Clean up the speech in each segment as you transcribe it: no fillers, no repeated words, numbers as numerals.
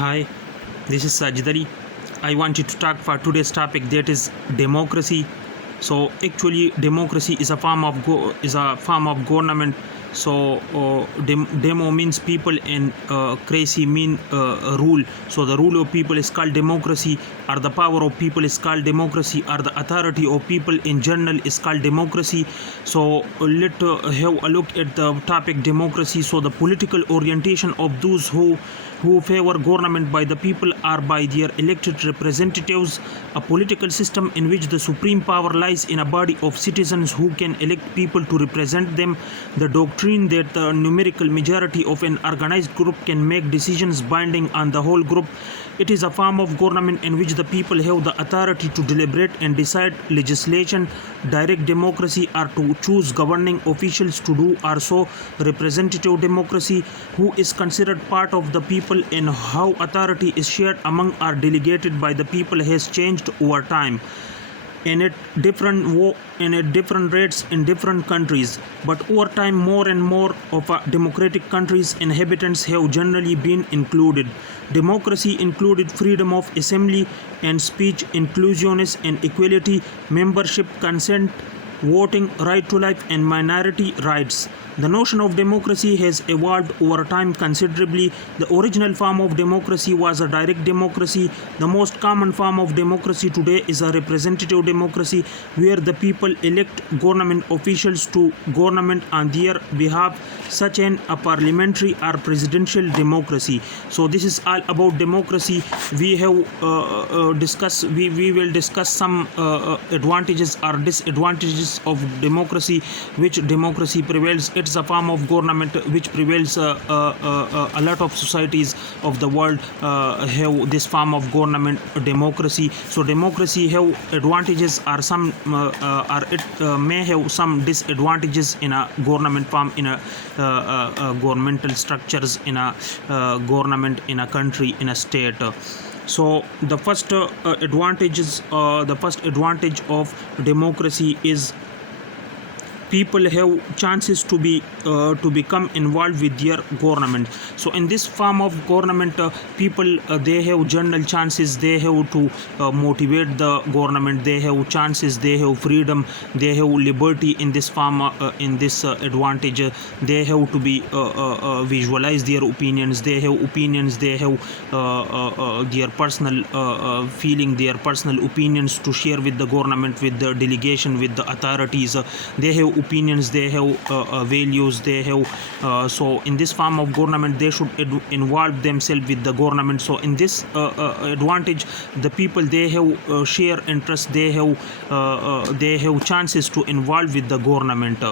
Hi, this is Sajid. I wanted to talk for today's topic, that is democracy. So actually, democracy is a form of government. So demo means people and crazy mean rule. So the rule of people is called democracy, or the power of people is called democracy, or the authority of people in general is called democracy. So let's have a look at the topic democracy. So the political orientation of those who favor government by the people or by their elected representatives, a political system in which the supreme power lies in a body of citizens who can elect people to represent them, the doctrine that the numerical majority of an organized group can make decisions binding on the whole group. It is a form of government in which the people have the authority to deliberate and decide legislation, direct democracy, or to choose governing officials to do or so. Representative democracy, who is considered part of the people and how authority is shared among or delegated by the people, has changed over time and at different rates in different countries, but over time more and more of democratic countries inhabitants have generally been included. Democracy included freedom of assembly and speech, inclusiveness and equality, membership, consent, voting, right to life, and minority rights. The notion of democracy has evolved over time considerably. The original form of democracy was a direct democracy. The most common form of democracy today is a representative democracy, where the people elect government officials to government on their behalf, such as a parliamentary or presidential democracy. So this is all about democracy. We have we will discuss some advantages or disadvantages of democracy. Which democracy prevails? It's a form of government which prevails. A lot of societies of the world have this form of government, democracy. So democracy have advantages or some or it may have some disadvantages in a government form, in a governmental structures, in a government, in a country, in a state. So the first advantage of democracy is people have chances to become involved with their government. So in this form of government, people they have general chances. They have to motivate the government. They have chances. They have freedom. They have liberty in this form. In this advantage, they have to be visualize their opinions. They have opinions. They have their personal feeling, their personal opinions to share with the government, with the delegation, with the authorities. They have opinions, they have values, they have so in this form of government they should involve themselves with the government. So in this advantage, the people they have share interest, they have chances to involve with the government.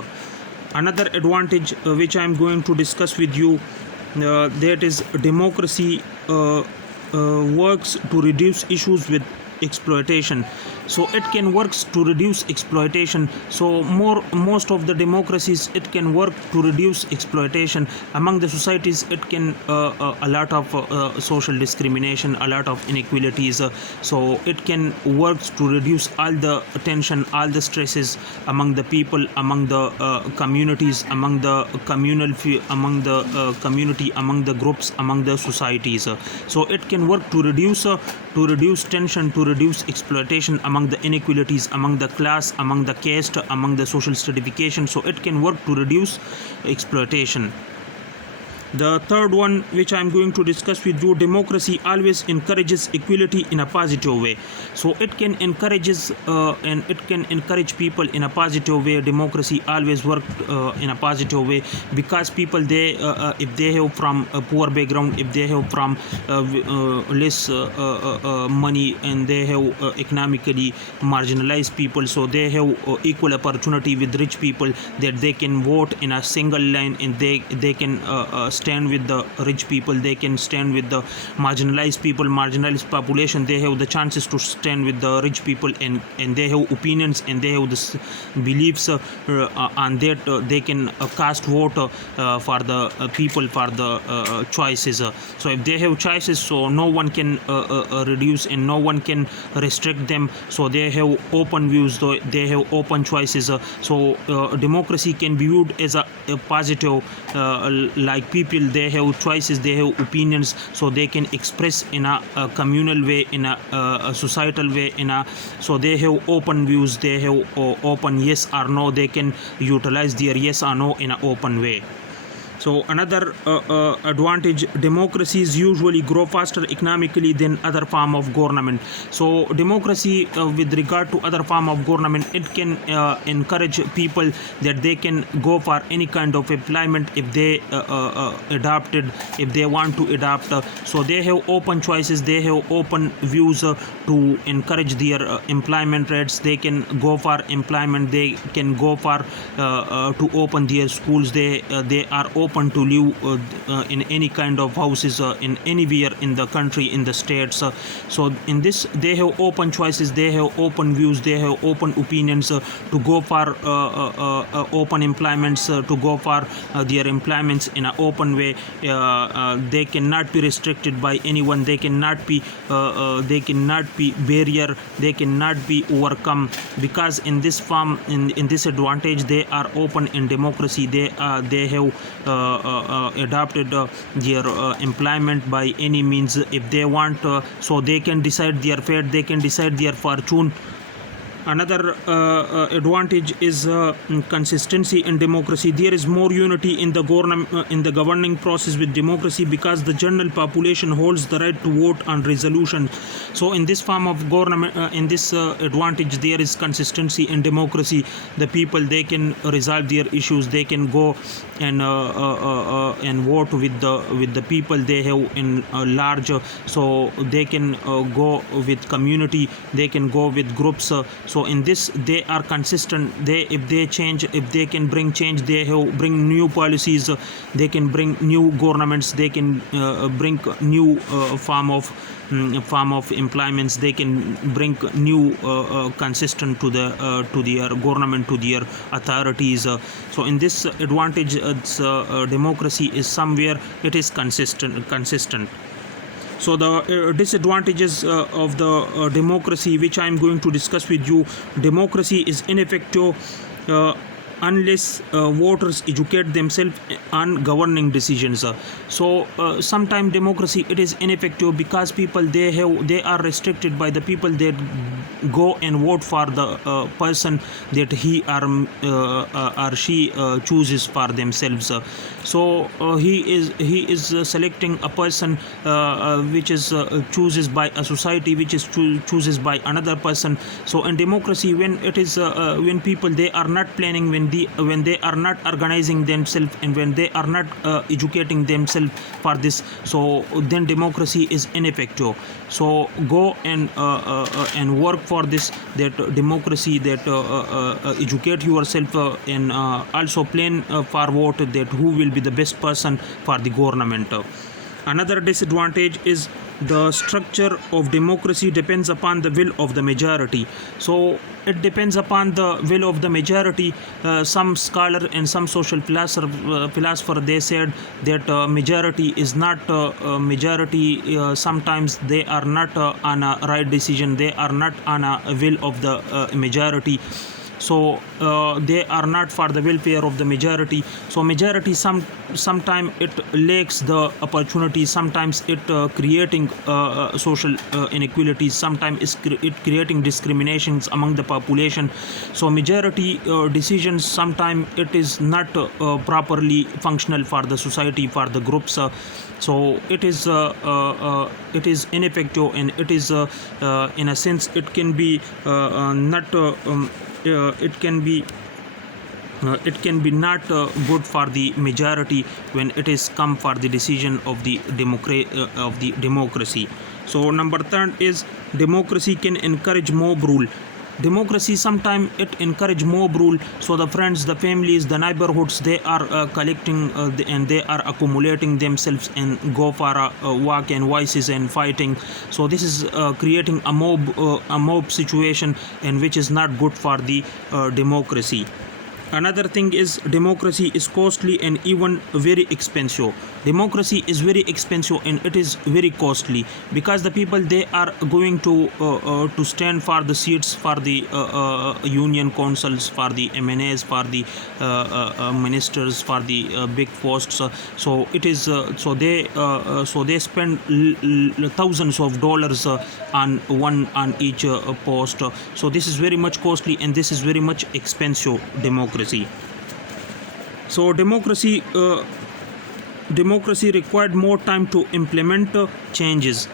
Another advantage which I am going to discuss with you, that is democracy works to reduce issues with exploitation. So it can works to reduce exploitation. So most of the democracies, it can work to reduce exploitation among the societies. It can a lot of social discrimination, a lot of inequalities. So it can works to reduce all the tension, all the stresses among the people, among the communities, among the among the community, among the groups, among the societies. So it can work to reduce tension, to reduce exploitation among the inequalities, among the class, among the caste, among the social stratification. So it can work to reduce exploitation. The third one which I am going to discuss with you, democracy always encourages equality in a positive way. So it can encourages and it can encourage people in a positive way. Democracy always work in a positive way, because people they if they have from a poor background, if they have from less money, and they have economically marginalized people, so they have equal opportunity with rich people, that they can vote in a single line, and they can stand with the rich people. They can stand with the marginalized people, marginalized population. They have the chances to stand with the rich people, and they have opinions, and they have this beliefs on that they can cast vote for the people, for the choices. So if they have choices, so no one can reduce and no one can restrict them. So they have open views, they have open choices. So democracy can be viewed as a positive, like people people, they have choices, they have opinions, so they can express in a communal way, in a societal way, so they have open views, they have open yes or no, they can utilize their yes or no in an open way. So another advantage, democracies usually grow faster economically than other form of government. So democracy with regard to other form of government, it can encourage people that they can go for any kind of employment if they if they want to adopt. So they have open choices, they have open views to encourage their employment rates. They can go for employment, they can go for to open their schools. They are open to live in any kind of houses in anywhere in the country, in the states. So in this, they have open choices, they have open views, they have open opinions to go for open employments, to go for their employments in an open way. They cannot be restricted by anyone, they cannot be barrier, they cannot be overcome, because in this form, in this advantage, they are open in democracy. They have adopted their employment by any means if they want, so they can decide their fate, they can decide their fortune. Another advantage is consistency in democracy. There is more unity in the governing process with democracy, because the general population holds the right to vote on resolution. So in this form of government, in this advantage, there is consistency in democracy. The people, they can resolve their issues, they can go and vote with the people they have in large, so they can go with community, they can go with groups. So in this, they are consistent. If they change, if they can bring change, they have bring new policies, they can bring new governments, they can bring new form of employments, they can bring new consistent to their government, to their authorities. So in this advantage, democracy is somewhere it is consistent. So the disadvantages of the democracy, which I am going to discuss with you: democracy is ineffective unless voters educate themselves on governing decisions. So sometimes democracy, it is ineffective because people, they are restricted by the people that go and vote for the person that he or she chooses for themselves. So he is selecting a person which is chooses by a society, which is chooses by another person. So in democracy, when it is when people, they are not planning, when they are not organizing themselves, and when they are not educating themselves for this, so then democracy is ineffective. So go and work for this, that democracy, that educate yourself and also plan for vote, that who will be the best person for the government. Another disadvantage is the structure of democracy depends upon the will of the majority. So it depends upon the will of the majority. Some scholar and some social philosopher, they said that majority is not majority. Sometimes they are not on a right decision. They are not on a will of the majority. So they are not for the welfare of the majority. So majority, sometimes it lacks the opportunity, sometimes it creating social inequalities, sometimes it creating discriminations among the population. So majority decisions, sometimes it is not properly functional for the society, for the groups. So it is ineffective, and it is in a sense, it can be not it can be not good for the majority when it is come for the decision of the democracy. So number third is, democracy can encourage mob rule. Democracy, sometimes it encourage mob rule. So the friends, the families, the neighborhoods, they are collecting and they are accumulating themselves and go for a walk and voices and fighting. So this is creating a mob situation, and which is not good for the democracy. Another thing is democracy is costly and even very expensive. Democracy is very expensive and it is very costly, because the people, they are going to stand for the seats, for the union councils, for the MNAs, for the ministers, for the big posts. So it is so they spend thousands of dollars on each post. So this is very much costly and this is very much expensive, democracy. So democracy required more time to implement changes.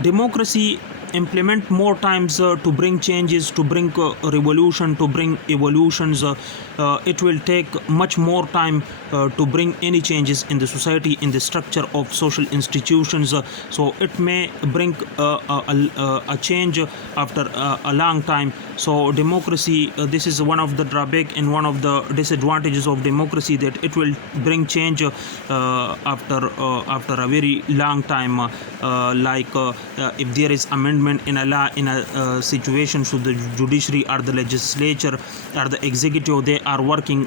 Democracy implement more times to bring changes, to bring revolution, to bring evolutions. It will take much more time to bring any changes in the society, in the structure of social institutions. So it may bring a change after a long time. So democracy, this is one of the drawback and one of the disadvantages of democracy, that it will bring change after a very long time. If there is amendment in a law, in a situation, so the judiciary or the legislature or the executive, they are working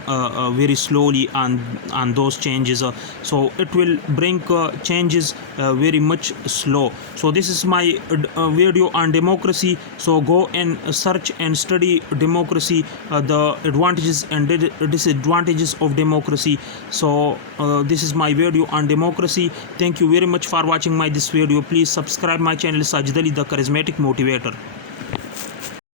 very slowly on those changes. So it will bring changes very much slow. So this is my video on democracy. So go and search and study democracy, the advantages and disadvantages of democracy. So this is my video on democracy. Thank you very much for watching this video. Please subscribe my channel, Sajid Ali, the charismatic motivator.